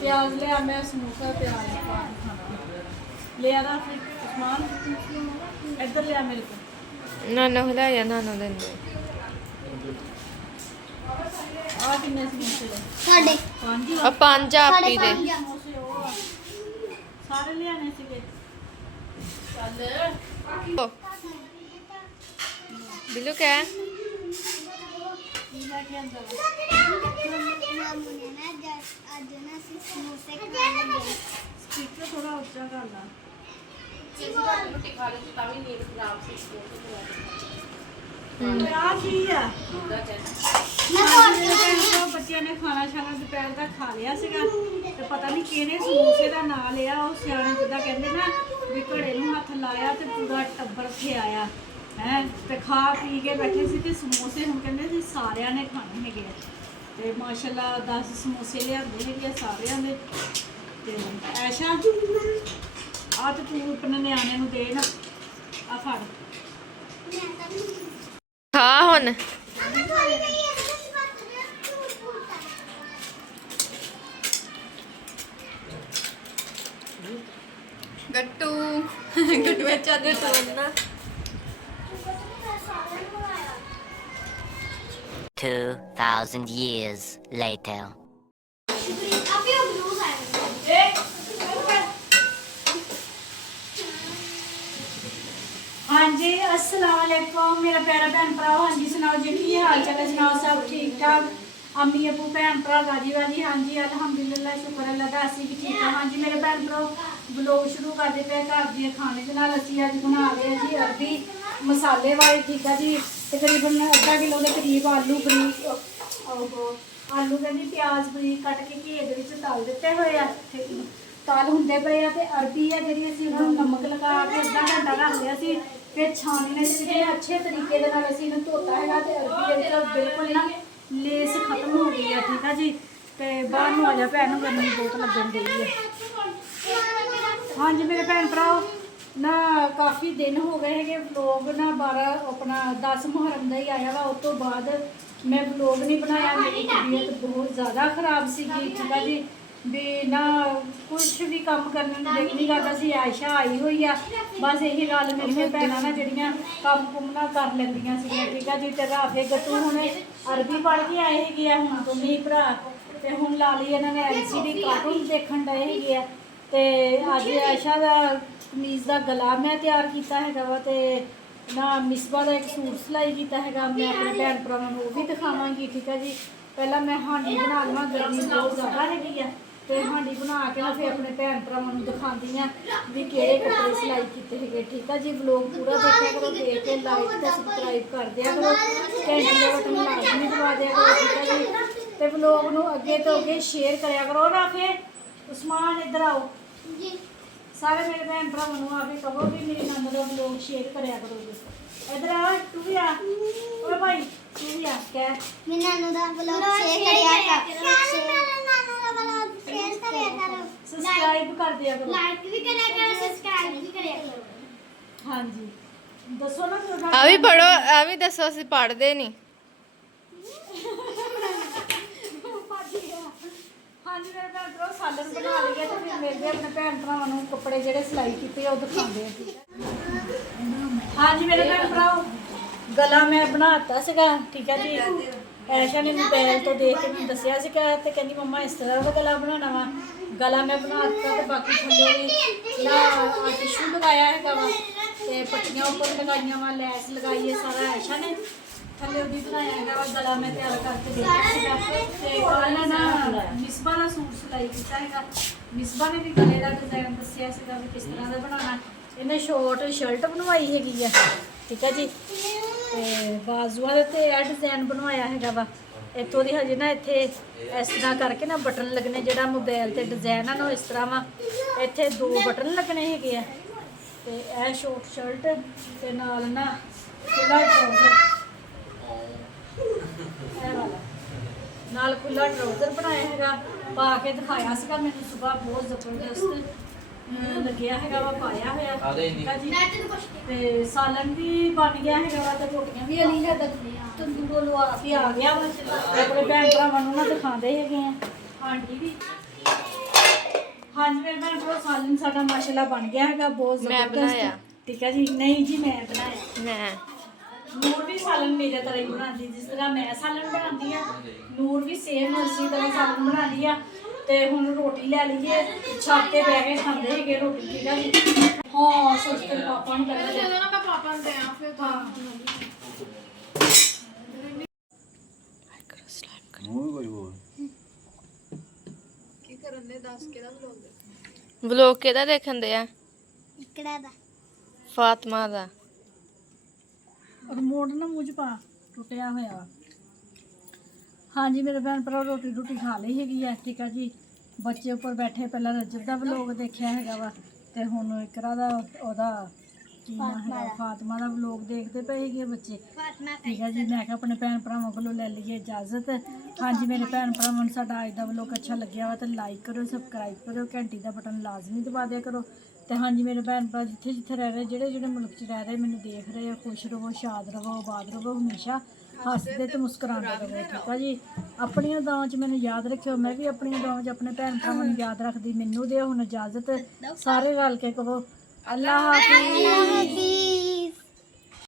प्याज लिया मैं समोसा प्याज खाना ले आ फिर उस्मान इधर लिया मेरे को नाना हिलाया नाना दिन आ कितने समोसे साढ़े अब पांच आपी दे समोसे वो सारे ले आने सीगे चल बिल्लू क्या है लेके अंदर स्पीकर थोड़ा ऊंचा कर ला ਆ ਕੀ ਆ ਬੱਚਿਆਂ ਨੇ ਖਾਣਾ ਛਾਣਾ ਦੁਪਹਿਰ ਦਾ ਖਾ ਲਿਆ ਸੀਗਾ ਤੇ ਪਤਾ ਨਹੀਂ ਕਿਹਨੇ ਸਮੋਸੇ ਦਾ ਨਾਂ ਲਿਆ ਉਹ ਸਿਆਣੇ ਜਿੱਦਾਂ ਕਹਿੰਦੇ ਨਾ ਵੀ ਘੜੇ ਨੂੰ ਹੱਥ ਲਾਇਆ ਤੇ ਪੂਰਾ ਟੱਬਰ ਖਿਆਇਆ ਹੈ ਤੇ ਖਾ ਪੀ ਕੇ ਬੈਠੇ ਸੀ ਤੇ ਸਮੋਸੇ ਹੁਣ ਕਹਿੰਦੇ ਸੀ ਸਾਰਿਆਂ ਨੇ ਖਾਣੇ ਹੈਗੇ ਆ ਤੇ ਮਾਸ਼ਾਅੱਲਾ 10 ਸਮੋਸੇ ਲਿਆਂਦੇ ਹੈਗੇ ਆ ਸਾਰਿਆਂ ਦੇ ਤੇ ਐਸ਼ਾ ਆ ਤੇ ਤੂੰ ਆਪਣੇ ਨਿਆਣਿਆਂ ਨੂੰ ਦੇ ਨਾ ਆ ਫੜ खा हुन गट्टू गट्टू बच्चा गट्टू बनना 2,000 years later. हाँ जी अस्सलाम वालेकुम मेरा प्यारा भैन भरा हाँ जी सुनाओ जी की हाल चाल है सुनाओ सब ठीक ठाक अम्मी अबू भैन भरा गाजी वाजी हाँ जी अल्हम्दुलिल्लाह शुक्र अल्लाह का असी भी ठीक है हाँ जी मेरे भैन भरा ब्लॉग शुरू करते पे घर के खाने के नाल असी अज बना रहे हैं जी अरबी मसाले वाले ठीक है जी तकरीबन अद्धा किलो के करीब आलू बरीक आलू के जी प्याज बरीक कट के घे के तल दिते हुए तल होंगे पे ते अरबी है जी असी नमक लगा के अद्धा घंटा रख लिया सी फिर छानने से अच्छे तरीके असी धोता है अरबी बिल्कुल ना लेस खत्म हो गई है ठीक है जी तो बाहर में आ जा भैन गर्मी बहुत लगन दी है हाँ जी मेरे भैन भरा ना काफ़ी दिन हो गए है व्लॉग ना 12 अपना 10 मुहर्रम का ही आया वा उस तो बाद मैं व्लॉग नहीं बनाया मेरी तबीयत बहुत ज़्यादा खराब सी ठीक है जी भी ना कुछ भी काम करने में दिल नहीं करता सी आयशा आई हुई है बस यही गल मेरी भैन ना जड़ियाँ काम कुम ना कर लेंदियां सी ठीक है जी तो राफे गतू हूँ अरबी पढ़ के आए है हूँ तो मेरी भरा तो हूँ ला ली इन्होंने LCD कार्टून देखन डे है तो अज आयशा का कमीज़ का गला मैं तैयार किया है वा तो ना मिसबा का एक सूट सिलाई किया है मैं अपने भैन भरावां नूं वो भी दिखावांगी ठीक है जी पहला मैं हांडी बना लवां गर्मी बहुत ज़्यादा हैगी है तो हांडी बना के ना फिर अपने भैन भरावां नूं दिखाती हैं भी किहड़े कपड़े सिलाई किए है ठीक है जी व्लॉग पूरा देखा करो देख के लाइक तो सबसक्राइब कर दिया करो घंटे का बटन लाजमी दबा दिया करो ठीक है जी तो व्लॉग नूं अगे तो अगे शेयर कराया करो ना फिर उस्मान इधर आओ सारे मेरे भैन भरावां नूं आ के कहो भी मेरी नंद का व्लॉग शेयर कराया करो जी इधर आ तू भी आ ओ भाई तू भी आ कह मेरी नानू दा ब्लॉग शेयर करिया कर सब्सक्राइब कर दिया करो लाइक भी करिया करो सब्सक्राइब भी करिया करो हाँ जी दसो ना आ भी पढ़ो आ भी दसो असि पढ़दे नहीं हाँ जी मेरे भैन भरा सालन बना लिया तो फिर मिलते अपने भैन भरावां नूं कपड़े जेहड़े सिलाई कीते वो दिखाते हैं हाँ जी मेरे भैन भराओ गला मैं बनाता सीगा ठीक है जी ऐशा ने मोबाइल तो देख के मैं दसिया सीगा ते कहंदी मम्मा इस तरह का गला बनाना वा गला मैं बनाता तो बाकी थल्ले भी ना टिशू लगाया है वा ते पट्टियां ऊपर लगाइयां वा लैस लगाई है सारा ऐशा ने थल्ले भी बनाया है वा गला मैं तैयार करके देखा ते कल ना मिसबा का सूट सिलाई किया है मिसबा ने भी गले का डिजाइन दसिया सीगा भी किस तरह का बनाना इन्हें शॉर्ट शर्ट बनवाई हैगी है ठीक है जी ते बाजुआ ते यह डिजाइन बनवाया है वा इतों की हजे ना इतने इस तरह करके ना बटन लगने जो मोबाइल से डिजाइन है ना इस तरह वा इतने 2 बटन लगने है तो यह शॉर्ट शर्ट के नाल ना खुला ट्राउजर नाल खुला ट्राउजर बनाया है पा के दिखाया मैंने सुबह बहुत जबरदस्त ਲੱਗਿਆ ਹੈਗਾ ਵਾ ਪਾਇਆ ਹੋਇਆ ਠੀਕ ਆ ਜੀ ਮੈਂ ਤੈਨੂੰ ਪੁੱਛ ਤੇ ਸਾਲਨ ਵੀ ਬਣ ਗਿਆ ਹੈਗਾ ਵਾ ਤੇ ਰੋਟੀਆਂ ਵੀ ਅਲੀ ਹੈ ਤੰਦੂਰੋਂ ਲਵਾ ਕੇ ਆ ਗਿਆ ਵਾ ਤੇ ਆਪਣੇ ਭੈਣ ਭਰਾਵਾਂ ਨੂੰ ਨਾ ਦਿਖਾਉਂਦੇ ਹੈਗੇ ਆ ਆਂਟੀ ਵੀ ਹਾਂਜੀ ਮੇਰੇ ਭੈਣ ਭਰਾ ਸਾਲਨ ਸਾਡਾ ਮਾਸ਼ਾਅੱਲਾ ਬਣ ਗਿਆ ਹੈਗਾ ਬਹੁਤ ਮੈਂ ਜ਼ਬਰਦਸਤ ਬਣਾਇਆ। ਠੀਕ ਹੈ ਜੀ ਨਹੀਂ ਜੀ ਮੈਂ ਬਣਾਇਆ ਮੈਂ ਨੂਰ ਵੀ ਸਾਲਨ ਮੇਰੇ ਤਰ੍ਹਾਂ ਹੀ ਬਣਾਉਂਦੀ ਜਿਸ ਤਰ੍ਹਾਂ ਮੈਂ ਸਾਲਨ ਬਣਾਉਂਦੀ ਆ ਨੂਰ ਵੀ ਸੇਮ ਉਸੇ ਤਰ੍ਹਾਂ ਸਾਲਨ ਬਣਾਉਂਦੀ ਆ ਤੇ ਹੁਣ ਰੋਟੀ ਲੈ ਲਈਏ ਛੱਤ ਤੇ ਬਹਿ ਕੇ ਖਾਂਦੇ ਹੈਗੇ ਰੋਟੀ ਠੀਕ ਆ ਜੀ ਹਾਂ ਸੋਚ ਕੇ ਪਾਪਾ ਨੂੰ ਕਹਿੰਦੇ ਜਦੋਂ ਨਾ ਮੈਂ ਪਾਪਾ ਨੂੰ ਦਿਆਂ ਫਿਰ ਕੀ ਕਰਨ ਦੇ ਦੱਸ ਕਿਹਦਾ ਵਲੋਗ ਕਿਹਦਾ ਦੇਖਣ ਦੇ ਆ ਇਕੜਾ ਦਾ ਫਾਤਮਾ ਦਾ ਰਿਮੋਟ ਨਾ ਮੂੰਹ ਚ ਪਾ ਟੁੱਟਿਆ ਹੋਇਆ ਵਾ ਹਾਂਜੀ ਮੇਰੇ ਭੈਣ ਭਰਾ ਰੋਟੀ ਖਾ ਲਈ ਹੈਗੀ ਆ ਠੀਕ ਆ ਜੀ ਬੱਚੇ ਉੱਪਰ ਬੈਠੇ ਪਹਿਲਾਂ ਰਜਬ ਦਾ ਵਲੋਗ ਦੇਖਿਆ ਹੈਗਾ ਵਾ ਤੇ ਹੁਣ ਇਕਰਾ ਦਾ ਉਹਦਾ ਕੀ ਨਾਂ ਹੈਗਾ ਫਾਤਮਾ ਦਾ ਵਲੋਗ ਦੇਖਦੇ ਪਏ ਹੈਗੇ ਬੱਚੇ ਫਾਤਮਾ ਠੀਕ ਹੈ ਜੀ ਮੈਂ ਕਿਹਾ ਆਪਣੇ ਭੈਣ ਭਰਾਵਾਂ ਕੋਲੋਂ ਲੈ ਲਈਏ ਇਜਾਜ਼ਤ ਹਾਂਜੀ ਮੇਰੇ ਭੈਣ ਭਰਾਵਾਂ ਨੂੰ ਸਾਡਾ ਅੱਜ ਦਾ ਵਲੋਗ ਅੱਛਾ ਲੱਗਿਆ ਵਾ ਤਾਂ ਲਾਈਕ ਕਰੋ ਸਬਸਕ੍ਰਾਈਬ ਕਰੋ ਘੰਟੀ ਦਾ ਬਟਨ ਲਾਜ਼ਮੀ ਦਬਾ ਦਿਆ ਕਰੋ ਤੇ ਹਾਂਜੀ ਮੇਰੇ ਭੈਣ ਭਰਾ ਜਿੱਥੇ ਜਿੱਥੇ ਰਹਿ ਰਹੇ ਜਿਹੜੇ ਮੁਲਕ 'ਚ ਰਹਿ ਰਹੇ ਮੈਨੂੰ ਦੇਖ ਰਹੇ ਆ ਖੁਸ਼ ਰਹੋ ਸ਼ਾਦ ਰਹੋ ਆਬਾਦ ਰਹੋ ਹਮੇਸ਼ਾ ਹੱਸਦੇ ਤੇ ਮੁਸਕਰਾਉਂਦੇ ਰਹੋ ਠੀਕ ਆ ਜੀ ਆਪਣੀਆਂ ਦੁਆਵਾਂ 'ਚ ਮੈਨੂੰ ਯਾਦ ਰੱਖਿਓ ਮੈਂ ਵੀ ਆਪਣੀਆਂ ਦੁਆਵਾਂ 'ਚ ਆਪਣੇ ਭੈਣ ਭਰਾਵਾਂ ਨੂੰ ਯਾਦ ਰੱਖਦੀ ਮੈਨੂੰ ਦਿਓ ਹੁਣ ਇਜਾਜ਼ਤ ਸਾਰੇ ਰਲ ਕੇ ਕਹੋ ਅੱਲਾ ਹਾਫਿਜ਼